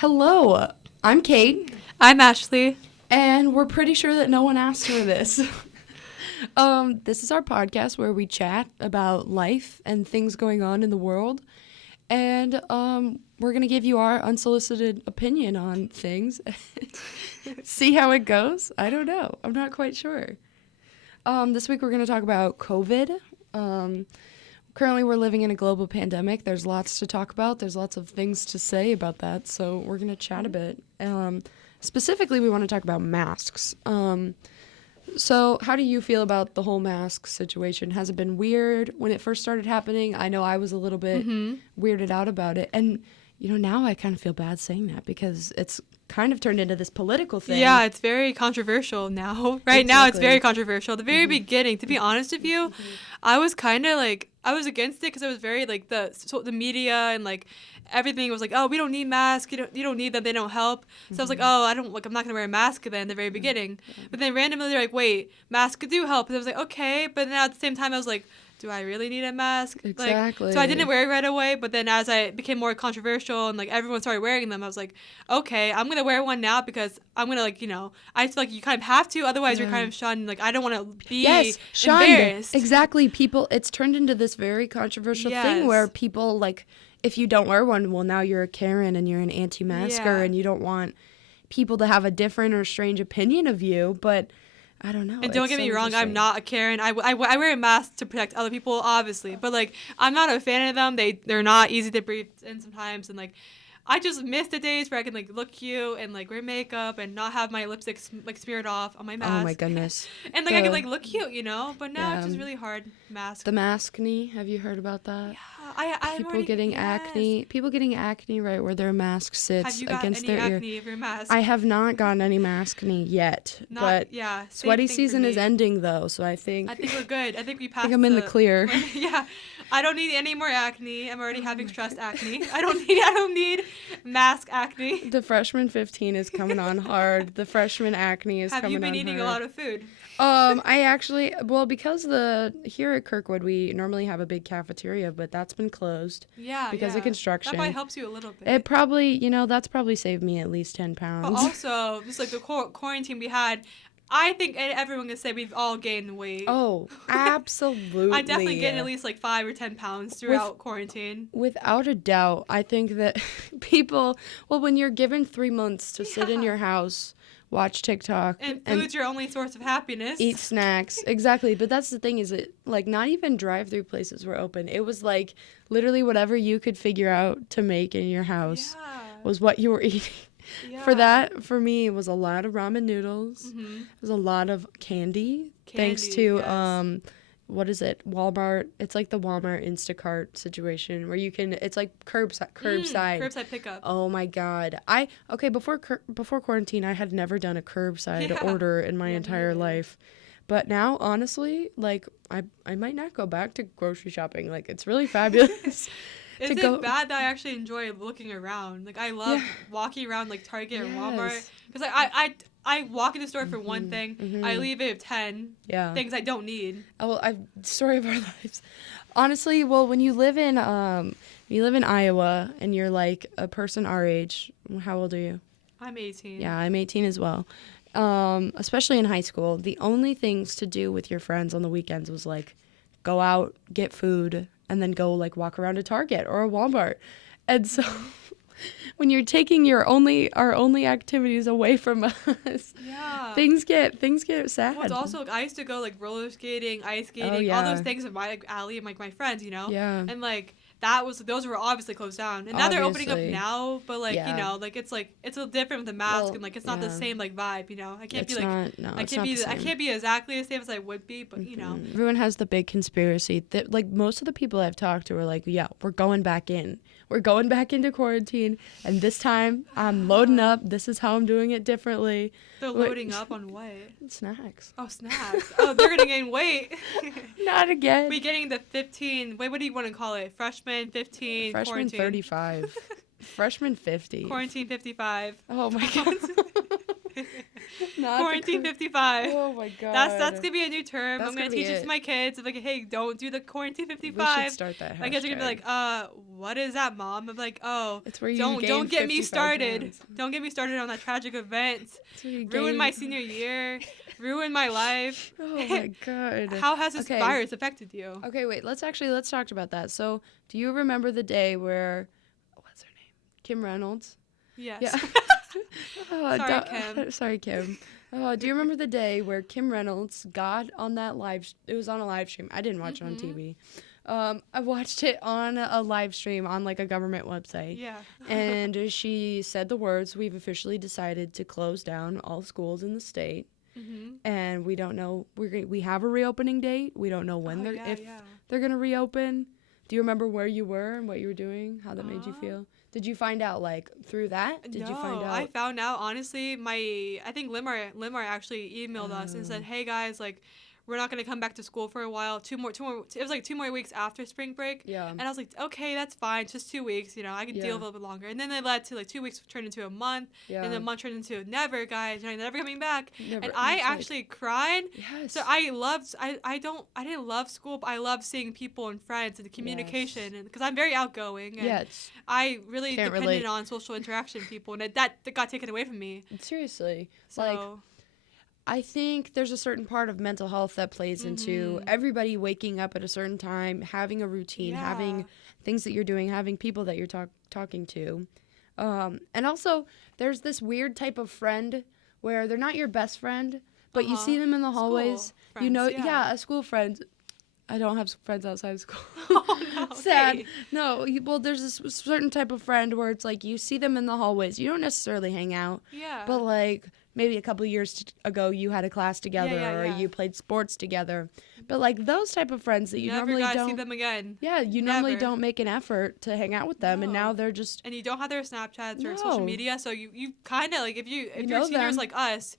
Hello, I'm Kate, I'm Ashley. and we're pretty sure that no one asked for this. This is our podcast where we chat about life and things going on in the world, and we're gonna give you our unsolicited opinion on things. See how it goes. I don't know. I'm not quite sure. This week we're gonna talk about COVID. Currently, we're living in a global pandemic. There's lots to talk about. There's lots of things to say about that. So we're going to chat a bit. Specifically, we want to talk about masks. So how do you feel about the whole mask situation? Has it been weird when it first started happening? I know I was a little bit weirded out about it. And, now I kind of feel bad saying that because it's kind of turned into this political thing. Yeah, it's very controversial now. Right now, it's very controversial. The very beginning, to be honest with you, I was kind of I was against it because it was very the media and everything was oh, we don't need masks, you don't need them, they don't help. So I was oh, I'm not gonna wear a mask then in the very beginning. But then randomly they're wait, masks do help, and I was okay. But then at the same time I was do I really need a mask? Exactly. So I didn't wear it right away, but then as I became more controversial and everyone started wearing them, I was okay, I'm gonna wear one now because I'm gonna I feel you kind of have to, otherwise you're kind of shunned. I don't want to be embarrassed. Exactly. People, it's turned into this very controversial thing where people if you don't wear one, well, now you're a Karen and you're an anti-masker and you don't want people to have a different or strange opinion of you, but I don't know. And don't get me wrong, I'm not a Karen. I wear a mask to protect other people, obviously. But, I'm not a fan of them. They're not easy to breathe in sometimes. And, I just miss the days where I can, look cute and, wear makeup and not have my lipstick, smeared off on my mask. Oh, my goodness. And, I can, look cute, But now it's just really hard. Mask. The maskne. Have you heard about that? Yeah. I'm people already, getting yes. acne. People getting acne right where their mask sits against their ear. Have you got any acne of your mask? I have not gotten any maskne yet. Sweaty season is ending though, so I think we're good. I think we passed. I'm in the clear. Yeah, I don't need any more acne. I'm already having stress acne. I don't need mask acne. The freshman 15 is coming on hard. The freshman acne is coming on hard. Have you been eating a lot of food? I actually, because here at Kirkwood we normally have a big cafeteria, but that's been closed. Yeah, because of construction. That probably helps you a little bit. It probably, that's probably saved me at least 10 pounds. But also, just the quarantine we had, I think everyone can say we've all gained weight. Oh, absolutely. I definitely gained at least 5 or 10 pounds throughout quarantine. Without a doubt, I think that people, when you're given 3 months to sit in your house, watch TikTok. And food's your only source of happiness. Eat snacks. Exactly. But that's the thing is that, not even drive-through places were open. It was, literally whatever you could figure out to make in your house was what you were eating. Yeah. For me, it was a lot of ramen noodles. It was a lot of candy thanks to, what is it? Walmart. It's the Walmart Instacart situation where you can. It's curbside. Curbside pickup. Oh my God! Before quarantine, I had never done a curbside order in my entire life, but now honestly, I might not go back to grocery shopping. It's really fabulous. Is it bad that I actually enjoy looking around? I love walking around Target or Walmart because I walk in the store for one thing. I leave it with 10 things I don't need. Oh, well, story of our lives. Honestly, when you live in Iowa and you're a person our age, how old are you? I'm 18. Yeah, I'm 18 as well. Especially in high school, the only things to do with your friends on the weekends was go out, get food, and then go walk around a Target or a Walmart. And so when you're taking our only activities away from us, things get sad. Well, it's also I used to go roller skating, ice skating, all those things in my alley and my friends, Yeah. And those were obviously closed down, and now they're opening up now. But it's a different with the mask, and it's not the same vibe. I can't I can't be exactly the same as I would be, but everyone has the big conspiracy that most of the people I've talked to are we're going back in. We're going back into quarantine, and this time I'm loading up. This is how I'm doing it differently. They're loading up on what? Snacks. Oh, snacks. Oh, they're gonna gain weight. Not again. We're getting the 15. Wait, what do you want to call it? Freshman 15. Freshman quarantine. 35. Freshman 50. Quarantine 55. Oh my God. Quarantine 55. Oh my god. That's gonna be a new term. That's I'm gonna gonna be teach it to it. my kids. I'm like, hey, don't do the quarantine We 55. should start that hashtag. My kids are gonna be like, what is that, Mom? I'm like, oh, It's where you don't gain get me 55 started. pounds. Don't get me started on that tragic event. It's where you Ruin gain- my senior year. Ruin my life. Oh my god. How has this Okay. virus affected you? Okay, wait. Let's talk about that. So, do you remember the day where, what's her name? Kim Reynolds. Yes. Yeah. Sorry, Kim. Sorry, Kim. Do you remember the day where Kim Reynolds got on that it was on a live stream. I didn't watch it on TV. I watched it on a live stream on like a government website. Yeah. And she said the words, "We've officially decided to close down all schools in the state." And we don't know. We have a reopening date. We don't know when they're gonna reopen. Do you remember where you were and what you were doing? How that made you feel? Did you find out like through that? Did you find out? I found out honestly. I think Limar actually emailed us and said, "Hey guys, like, we're not gonna come back to school for a while. Two more. It was like 2 more weeks after spring break. Yeah. And I was like, okay, that's fine. Just 2 weeks. You know, I can deal with it a little bit longer. And then they led to like 2 weeks turned into a month. Yeah. And then a month turned into never, guys. You're never coming back. Never. And I It's like- actually cried. Yes. So I didn't love school, but I love seeing people and friends and the communication, and because I'm very outgoing. And Yes. I really Can't depended relate. on social interaction with people, and that got taken away from me. Seriously. So Like, I think there's a certain part of mental health that plays into everybody waking up at a certain time, having a routine, having things that you're doing, having people that you're talking to. And also, there's this weird type of friend where they're not your best friend, but you see them in the hallways. School You know, friends, a school friend. I don't have friends outside of school. Oh, no, Sad. okay. No, well, there's this certain type of friend where it's like you see them in the hallways. You don't necessarily hang out. Yeah. But like maybe a couple years ago you had a class together or you played sports together. But like those type of friends that you never normally gotta don't see them again. Yeah, you normally Never. don't make an effort to hang out with them and No. now they're just And you don't have their Snapchats or No. social media, so you kind of like if You you're know seniors them. like us,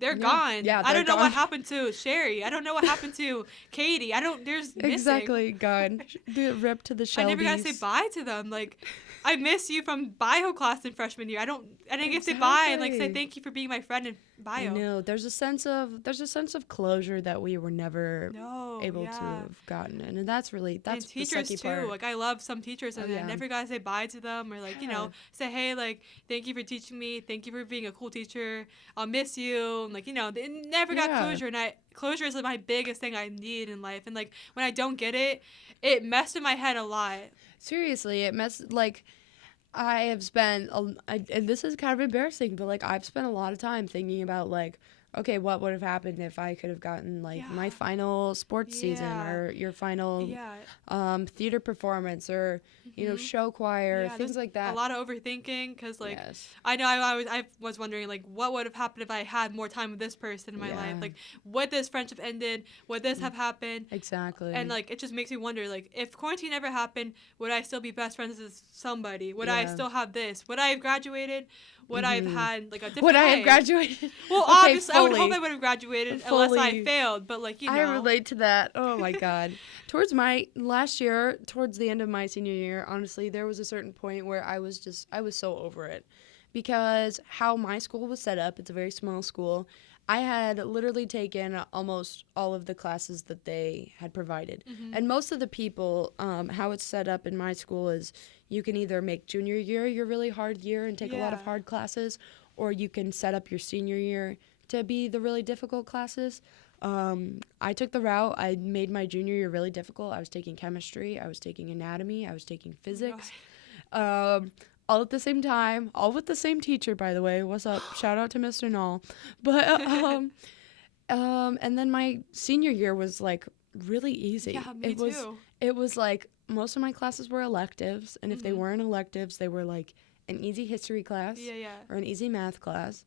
they're Yeah. gone. Yeah, I they're don't know gone. what happened to Sherry. I don't know what happened to Katie. There's missing. exactly God. The rip to the Shelbys. I never got to say bye to them. Like, I miss you from bio class in freshman year. I didn't get to say bye and like say Exactly. thank you for being my friend in bio. I know. There's a sense of closure that we were never No, able to yeah. have gotten, and that's And the teachers sucky too. part. Like I love some teachers, and I yeah. never got to say bye to them or like say hey like thank you for teaching me, thank you for being a cool teacher. I'll miss you. And, like they never got Yeah. closure, and closure is like, my biggest thing I need in life. And like when I don't get it, it messed with my head a lot. Seriously, I have spent, and this is kind of embarrassing, but like I've spent a lot of time thinking about like, okay, what would have happened if I could have gotten like my final sports season or your final theater performance or show choir, things there's like that. A lot of overthinking because like Yes. I know I was wondering like what would have happened if I had more time with this person in my life. Like would this friendship ended? Would this have happened? Exactly. And like it just makes me wonder like if quarantine never happened, would I still be best friends with somebody? Would I still have this? Would I have graduated? Would I have had like a different Would I life? have graduated? Well, Okay, obviously, I would hope fully. I would have graduated unless I Fully. failed. But like I relate to that. Oh my God. Towards the end of my senior year, honestly, there was a certain point where I was so over it because how my school was set up, it's a very small school. I had literally taken almost all of the classes that they had provided. And most of the people, how it's set up in my school is you can either make junior year your really hard year and take a lot of hard classes, or you can set up your senior year to be the really difficult classes. I took the route. I made my junior year really difficult. I was taking chemistry. I was taking anatomy. I was taking physics. All at the same time. All with the same teacher, by the way. What's up? Shout out to Mr. Null. But, and then my senior year was, like, really easy. Yeah, me too. It was, like, most of my classes were electives. And if they weren't electives, they were, like, an easy history class. Or an easy math class.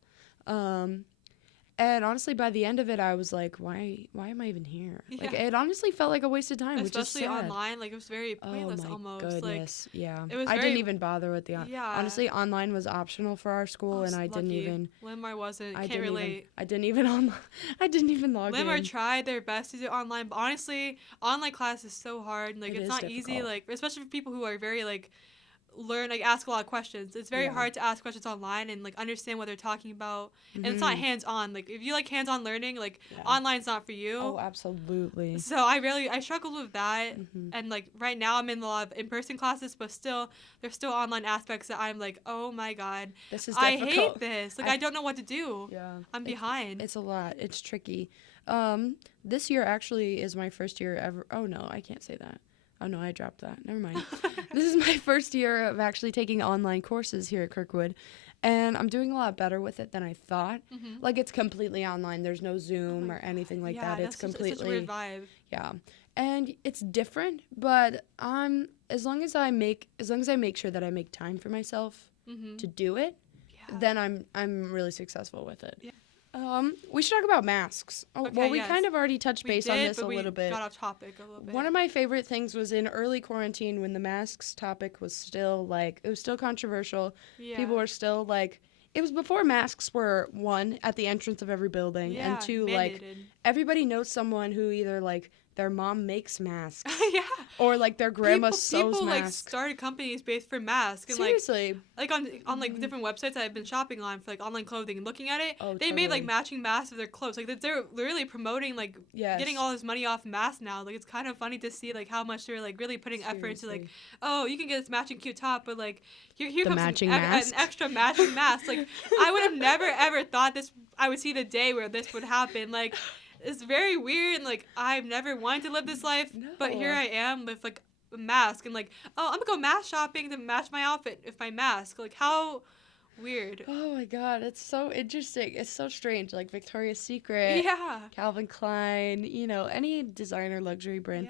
And honestly, by the end of it, I was like, why am I even here? Like, it honestly felt like a waste of time, especially which is sad. online. Like, it was very pointless almost. Goodness. Like, yeah. it was I very, didn't even bother with the honestly, online was optional for our school, and I didn't even. Limar wasn't. I Can't relate. I didn't even log in. Limar tried their best to do online, but honestly, online class is so hard. Like, it's not easy. Difficult. Like, especially for people who are very like learn, like ask a lot of questions. It's very hard to ask questions online and like understand what they're talking about. And it's not hands-on. Like if you like hands-on learning, like online's not for you. Oh, absolutely. So I struggled with that. And like right now I'm in a lot of in-person classes, but still there's still online aspects that I'm like, oh my God, this is I difficult. hate this. Like I don't know what to do. Yeah. I'm behind. It's a lot. It's tricky. This year actually is my first year ever. Oh no, I can't say that. Oh no, I dropped that. Never mind. This is my first year of actually taking online courses here at Kirkwood, and I'm doing a lot better with it than I thought. Like it's completely online. There's no Zoom or anything like that. It's completely it's such a weird vibe. Yeah. And it's different, but as long as I make sure that I make time for myself to do it, then I'm really successful with it. Yeah. We should talk about masks. We kind of already touched base on this a little bit. Got off topic a little bit. One of my favorite things was in early quarantine when the masks topic was still controversial. Yeah. People were still like, it was before masks were, one, at the entrance of every building, and two, mandated. Like, everybody knows someone who either like their mom makes masks, or like their grandma sews people masks. Like started companies based for masks, and seriously, like on like different websites that I've been shopping on for like online clothing and looking at it, they made like matching masks of their clothes. Like they're literally promoting like getting all this money off masks now. Like it's kind of funny to see like how much they're like really putting effort into like, oh, you can get this matching cute top, but like here comes an extra matching mask. Like I would have never ever thought I would see the day where this would happen. Like. It's very weird, and like I've never wanted to live this life, but here I am with like a mask, and like, oh, I'm gonna go mask shopping to match my outfit with my mask. Like how weird. Oh my God, it's so interesting. It's so strange. Like Victoria's Secret, Calvin Klein, any designer luxury brand,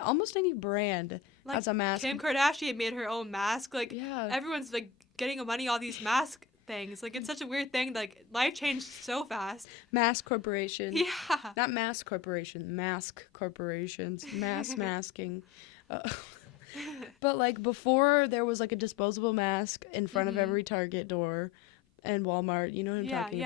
almost any brand like has a mask. Kim Kardashian made her own mask. Like everyone's like getting money all these masks. Things like it's such a weird thing. Like life changed so fast. Mask corporation. Not mass corporation. Mask corporations. Masking. But like before, there was like a disposable mask in front of every Target door, and Walmart. You know what I'm talking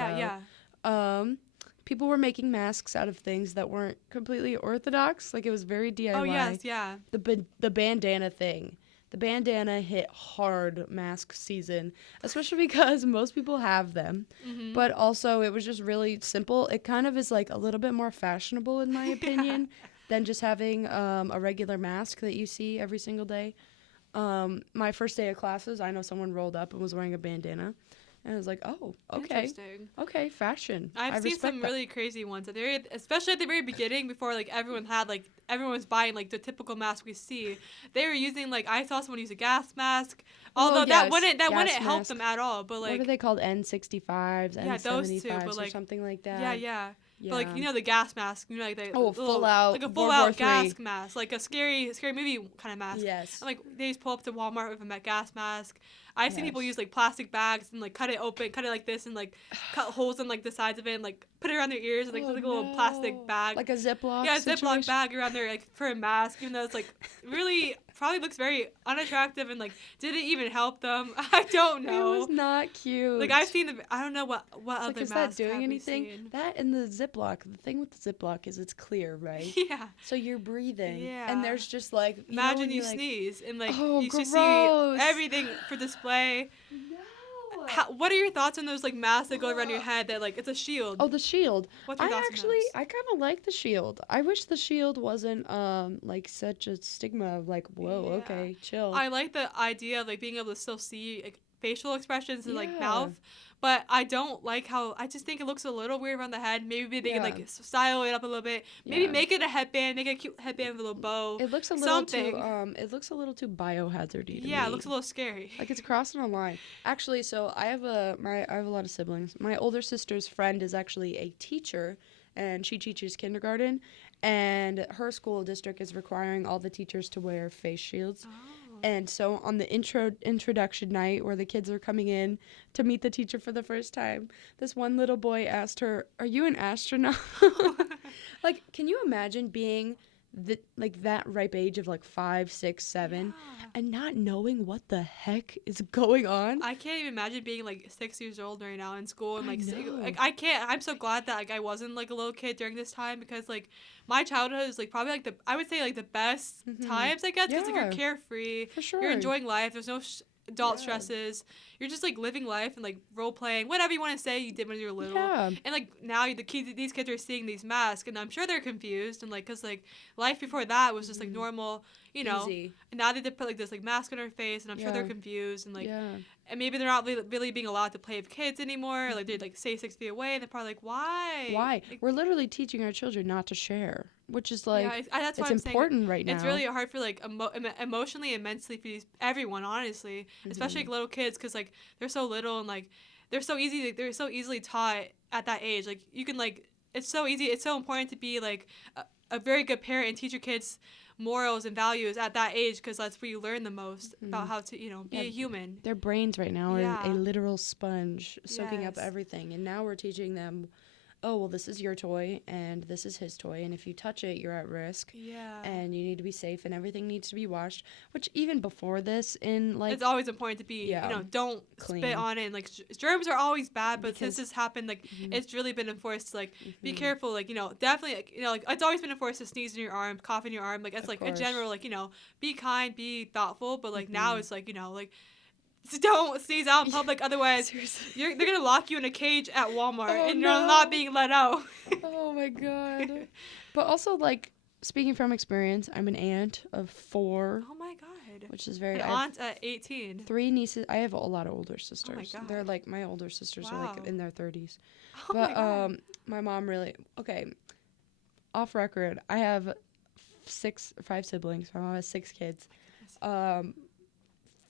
about? People were making masks out of things that weren't completely orthodox. Like it was very DIY. Oh yes, yeah. The bandana thing. The bandana hit hard mask season, especially because most people have them. But also, it was just really simple. It kind of is like a little bit more fashionable, in my opinion, than just having a regular mask that you see every single day. My first day of classes, I know someone rolled up and was wearing a bandana. And I was like, oh, okay. Interesting. Okay, fashion. I've seen some really crazy ones, especially at the very beginning before like everyone was buying like the typical mask we see. They were using like I saw someone use a gas mask, although that wouldn't help them at all. But like what are they called? N65s, N75s, or something like that. Yeah. But like the gas mask, like full out, like a full out gas mask, like a scary movie kind of mask. Yes. And like they just pull up to Walmart with a gas mask. I've seen people use like plastic bags and like cut it like this and like cut holes in like the sides of it and like put it around their ears and like a little plastic bag. Like a Ziploc. Yeah, a Ziploc bag around there like for a mask, even though it's like really probably looks very unattractive and like did it even help them? I don't know. It was not cute. Like I've seen I don't know what other masks. Is that doing anything? That and the Ziploc. The thing with the Ziploc is it's clear, right? Yeah. So you're breathing. Yeah. And there's just like imagine you sneeze and like you gross. See everything for display. No. What are your thoughts on those like masks that go around your head that like it's a shield? Oh, the shield. What's your thoughts on those? I kind of like the shield. I wish the shield wasn't like such a stigma of like, whoa, okay, chill. I like the idea of like being able to still see like facial expressions and like mouth. But I don't like how I just think it looks a little weird around the head. Maybe they can like style it up a little bit. Maybe make it a headband, make it a cute headband with a little bow. It looks a little too biohazardy to me. Yeah, it looks a little scary. Like it's crossing a line. Actually, so I have a lot of siblings. My older sister's friend is actually a teacher, and she teaches kindergarten, and her school district is requiring all the teachers to wear face shields. Oh. And so on the introduction night where the kids are coming in to meet the teacher for the first time, this one little boy asked her, "Are you an astronaut?" Like, can you imagine being that ripe age of like 5, 6, 7 and not knowing what the heck is going on? I can't even imagine being like 6 years old right now in school and like I can't. I'm so glad that like I wasn't like a little kid during this time because like my childhood is like probably like I would say like the best times I guess because like you're carefree, for sure, you're enjoying life. There's no adult stresses. You're just like living life and like role playing, whatever you want to say you did when you were little. Yeah. And like now these kids are seeing these masks, and I'm sure they're confused, and like because like life before that was just like normal, you know. Easy. And now they put like this like mask on their face, and I'm sure they're confused, and like and maybe they're not really being allowed to play with kids anymore. Like they like stay 6 feet away, and they're probably like, why? Like, we're literally teaching our children not to share, which is like that's why it's important right now. It's really hard for like emotionally and mentally for everyone, honestly, especially like little kids, because like they're so little and like they're so easily taught at that age. Like you can like it's so easy. It's so important to be like a very good parent and teach your kids morals and values at that age, because that's where you learn the most about how to be a human. Their brains right now are a literal sponge soaking up everything, and now we're teaching them, oh, well, this is your toy and this is his toy, and if you touch it, you're at risk. Yeah. And you need to be safe, and everything needs to be washed. Which even before this, in like it's always important to be, don't clean. spit on it. And like germs are always bad, but since this happened, like it's really been enforced to like be careful. Like definitely, like like it's always been enforced to sneeze in your arm, cough in your arm. Like it's like in general, like be kind, be thoughtful. But like now it's like like. Don't sneeze out in public, otherwise they're gonna lock you in a cage at Walmart and you're not being let out. Oh my god! But also, like, speaking from experience, I'm an aunt of 4. Oh my god! Which is very. An aunt at 18. 3 nieces. I have a lot of older sisters. Oh my god! They're like my older sisters are like in their 30s. Oh my god! My mom really off record. I have 5 siblings. My mom has 6 kids.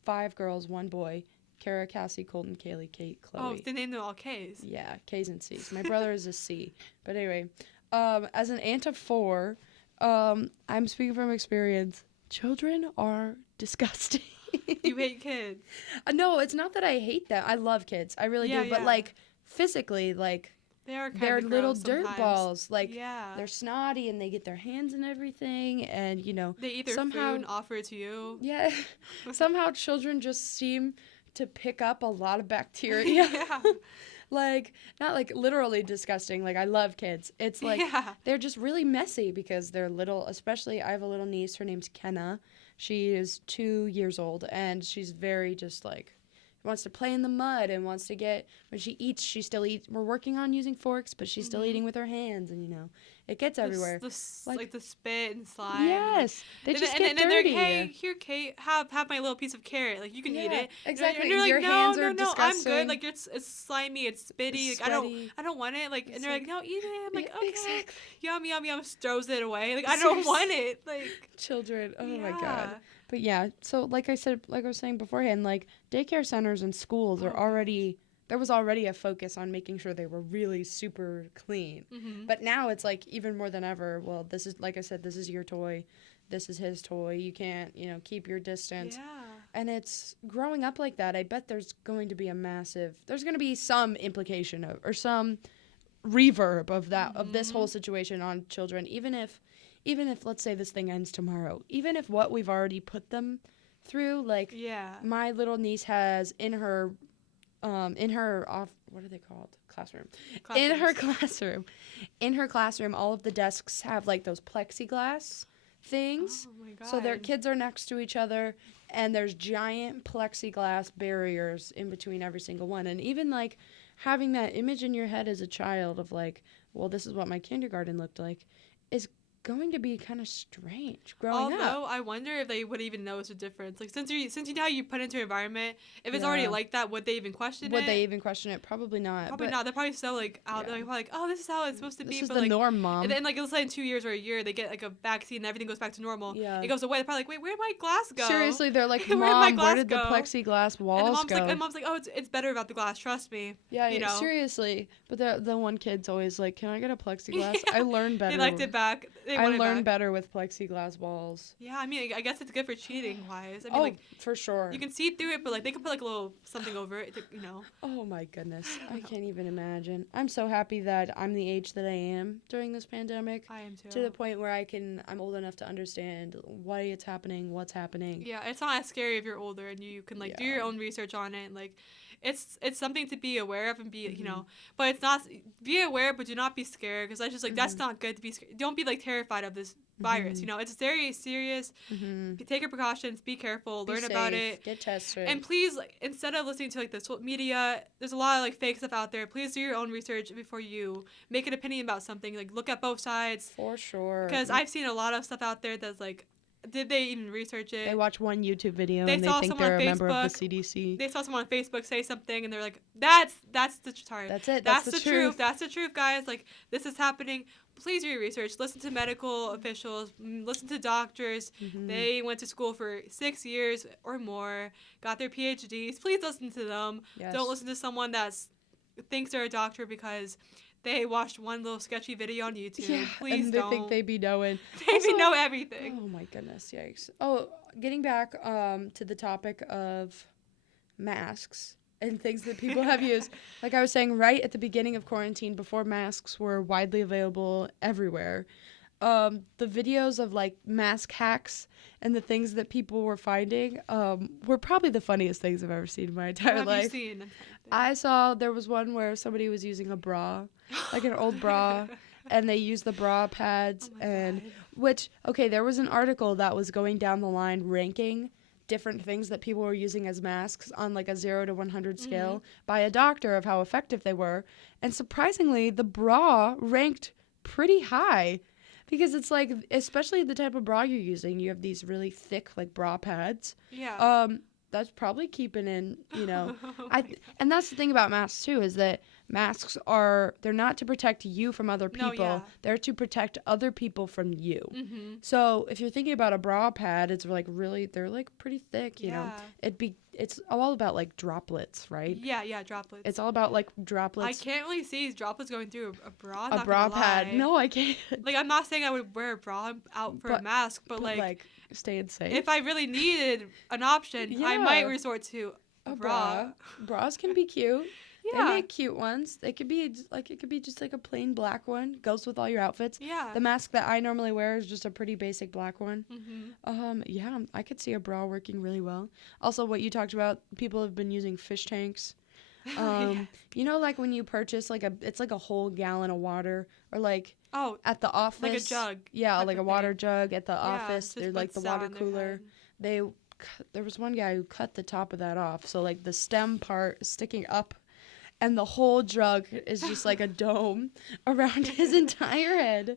5 girls, 1 boy. Kara, Cassie, Colton, Kaylee, Kate, Chloe. Oh, they named them all K's. Yeah, K's and C's. My brother is a C. But anyway, as an aunt of 4, I'm speaking from experience. Children are disgusting. You hate kids. No, it's not that I hate them. I love kids. I really do. But like physically, like they're little dirt balls. Like they're snotty and they get their hands in everything, and they eat their food and offer it to you. Yeah. Somehow children just seem to pick up a lot of bacteria. Like, not like literally disgusting. Like, I love kids. It's like they're just really messy because they're little. Especially, I have a little niece. Her name's Kenna. She is 2 years old, and she's very just like wants to play in the mud and wants to get, when she eats, she still eats. We're working on using forks, but she's still eating with her hands, and it gets everywhere. Like the spit and slime. Yes, they just get dirty. And they're like, hey, here, Kate, have my little piece of carrot. Like, you can eat it. Exactly. And you're like, your hands are no, disgusting. I'm good. Like, it's slimy, it's spitty. Like, I don't want it. Like, and they're like, no, eat it. I'm like, okay. Exactly. Yum, yum, yum. Throws it away. Like, I don't want it. Like, children. Oh my god. But yeah, so like I was saying beforehand, like daycare centers and schools are already, there was already a focus on making sure they were really super clean. But now it's like even more than ever, well, this is, like I said, this is your toy, this is his toy, you can't, keep your distance. Yeah. And it's growing up like that, I bet there's going to be there's going to be some implication of, or some reverb of that, of this whole situation on children, even if let's say this thing ends tomorrow, even if what we've already put them through, like my little niece has in her what are they called? Classroom. In her classroom, all of the desks have like those plexiglass things. Oh my god. So their kids are next to each other, and there's giant plexiglass barriers in between every single one. And even like having that image in your head as a child of like, well, this is what my kindergarten looked like, is going to be kind of strange growing up. Although I wonder if they would even notice a difference. Like since you know how you put into an environment, if it's already like that, would they even question it? Would they even question it? Probably not. Probably not. They're probably so like out there, like, oh, this is how it's supposed to be. This is but the like, norm, Mom. And then like let's say in 2 years or a year they get like a vaccine and everything goes back to normal. Yeah. It goes away. They're probably like, wait, where'd my glass go? Seriously, they're like, Mom, where did the plexiglass walls go? And mom's like, oh, it's better about the glass. Trust me. Yeah, seriously. But the one kid's always like, can I get a plexiglass? I learned better. They liked it back. I learned better with plexiglass walls. Yeah, I mean, I guess it's good for cheating wise. I mean, like, for sure. You can see through it, but like they can put like a little something over it, Oh my goodness, I can't even imagine. I'm so happy that I'm the age that I am during this pandemic. I am too. To the point where I'm old enough to understand why it's happening, what's happening. Yeah, it's not as scary if you're older and you can like do your own research on it. And, like, it's something to be aware of and be, you know, but it's not, be aware, but do not be scared, because I just like, that's not good to be scared. Don't be like terrified of this virus, you know, it's very serious. Take your precautions, be careful, learn about it, get tested, and please, like, instead of listening to like the social media, there's a lot of like fake stuff out there. Please do your own research before you make an opinion about something. Like, look at both sides, for sure, because I've seen a lot of stuff out there that's like, did they even research it? They watch one YouTube video and they think they're a member of the CDC. They saw someone on Facebook say something and they're like, that's the sorry. That's it. That's the truth. That's the truth, guys. Like, this is happening. Please do your research. Listen to medical officials. Listen to doctors. They went to school for 6 years or more, got their PhDs. Please listen to them. Yes. Don't listen to someone that thinks they're a doctor because they watched one little sketchy video on YouTube. Yeah, Please and don't. They think they be knowing. They know everything. Oh my goodness, yikes. Oh, getting back to the topic of masks and things that people have used. Like I was saying, right at the beginning of quarantine, before masks were widely available everywhere, the videos of like mask hacks and the things that people were finding were probably the funniest things I've ever seen in my entire life. What have you seen? I saw there was one where somebody was using a bra, like an old bra, and they used the bra pads, there was an article that was going down the line ranking different things that people were using as masks on like a 0 to 100 scale by a doctor of how effective they were, and surprisingly the bra ranked pretty high. Because it's like, especially the type of bra you're using, you have these really thick like bra pads. Yeah. That's probably keeping in, you know. And that's the thing about masks too, is that masks they're not to protect you from other people. No, yeah. They're to protect other people from you. Mm-hmm. So if you're thinking about a bra pad, it's like really, they're like pretty thick, you know. It's all about like droplets, right? Yeah, droplets. It's all about like droplets. I can't really see droplets going through a bra. A bra pad. No, I can't. Like, I'm not saying I would wear a bra out for a mask, but like staying safe. If I really needed an option, I might resort to a bra. Bras can be cute. Yeah. They make cute ones. It could be just like a plain black one. Goes with all your outfits. Yeah. The mask that I normally wear is just a pretty basic black one. Mm-hmm. Yeah, I could see a bra working really well. Also, what you talked about, people have been using fish tanks. Yes. You know, like when you purchase it's like a whole gallon of water, or like at the office, like a jug. Yeah, like a water jug at the office. They're like the water cooler. There was one guy who cut the top of that off, so like the stem part is sticking up, and the whole jug is just like a dome around his entire head.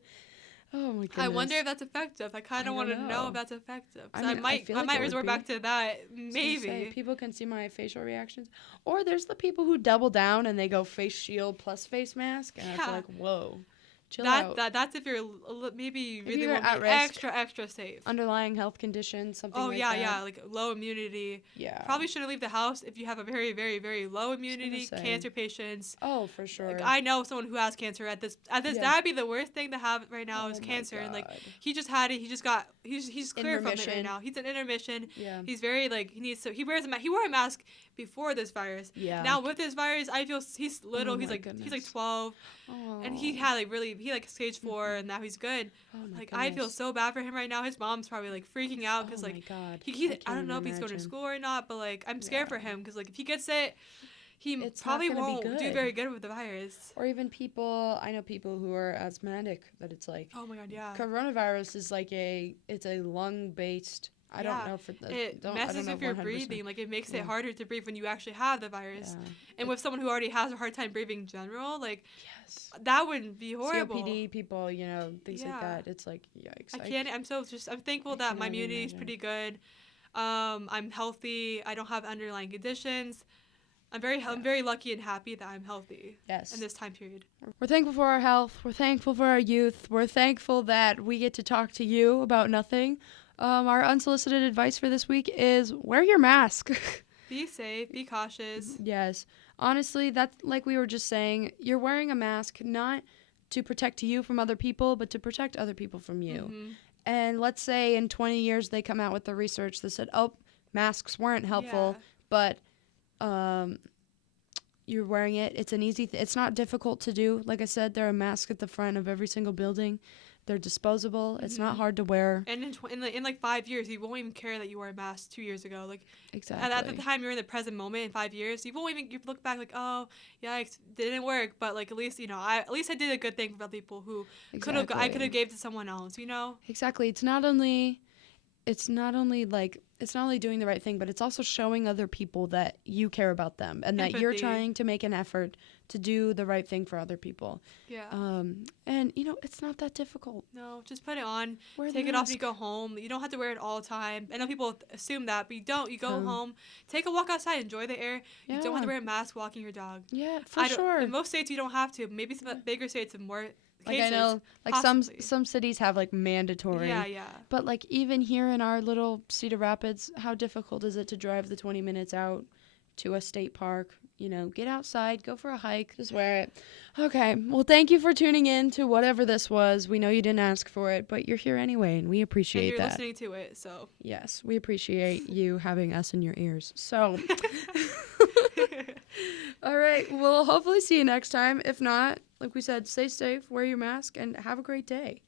Oh my goodness. I wonder if that's effective. I kind of want to know if that's effective. I might resort back to that. Maybe. People can see my facial reactions. Or there's the people who double down and they go face shield plus face mask. And it's like, whoa. Chill out. That's if you're maybe really you're want to be extra safe. Underlying health conditions, something like that. Oh, yeah, like low immunity. Yeah. Probably shouldn't leave the house if you have a very, very, very low immunity, cancer patients. Oh, for sure. Like, I know someone who has cancer at this. That'd be the worst thing to have right now is cancer. And like, he just had it. He's clear from it right now. He's in intermission. Yeah. He's very like, he wore a mask before this virus. Yeah. Now with this virus, I feel he's little. He's like 12. Oh. And he had like stage 4, and now he's good. Oh my goodness. I feel so bad for him right now. His mom's probably like freaking out because like I don't know if he's going to school or not, but like I'm scared for him because like if he gets it, probably won't do very good with the virus. Or even I know people who are asthmatic that it's like, oh my god, yeah, coronavirus is like it's a lung based. I don't know it messes with your breathing. Like it makes it harder to breathe when you actually have the virus. Yeah. And with someone who already has a hard time breathing in general, like that would be horrible. COPD people, things like that. It's like yikes. I'm thankful that my immunity is pretty good. I'm healthy. I don't have underlying conditions. I'm very lucky and happy that I'm healthy. Yes. In this time period. We're thankful for our health. We're thankful for our youth. We're thankful that we get to talk to you about nothing. Our unsolicited advice for this week is wear your mask. Be safe. Be cautious. Yes. Honestly, that's like we were just saying. You're wearing a mask not to protect you from other people, but to protect other people from you. Mm-hmm. And let's say in 20 years they come out with the research that said, masks weren't helpful, but you're wearing it. It's an easy it's not difficult to do. Like I said, there are masks at the front of every single building. They're disposable. It's not hard to wear. And in like 5 years, you won't even care that you wore a mask 2 years ago. Like Exactly. at the time you're in the present moment in 5 years, you won't even you look back like, oh, yeah, it didn't work. But like at least I did a good thing for other people who I could have gave to someone else. Exactly. It's not only doing the right thing, but it's also showing other people that you care about them and that you're trying to make an effort to do the right thing for other people. Yeah. And it's not that difficult. No, just put it on, take it off when you go home. You don't have to wear it all the time. I know people assume that, but you don't. You go home, take a walk outside, enjoy the air. You don't have to wear a mask walking your dog. Yeah, for sure. In most states, you don't have to. Maybe some bigger states have more I cases, know, some cities have mandatory. Yeah. But even here in our little Cedar Rapids, how difficult is it to drive the 20 minutes out to a state park? Get outside, go for a hike, just wear it. Okay, well, thank you for tuning in to whatever this was. We know you didn't ask for it, but you're here anyway, and we appreciate and you're listening to it, so. Yes, we appreciate you having us in your ears. So, all right, we'll hopefully see you next time. If not, like we said, stay safe, wear your mask, and have a great day.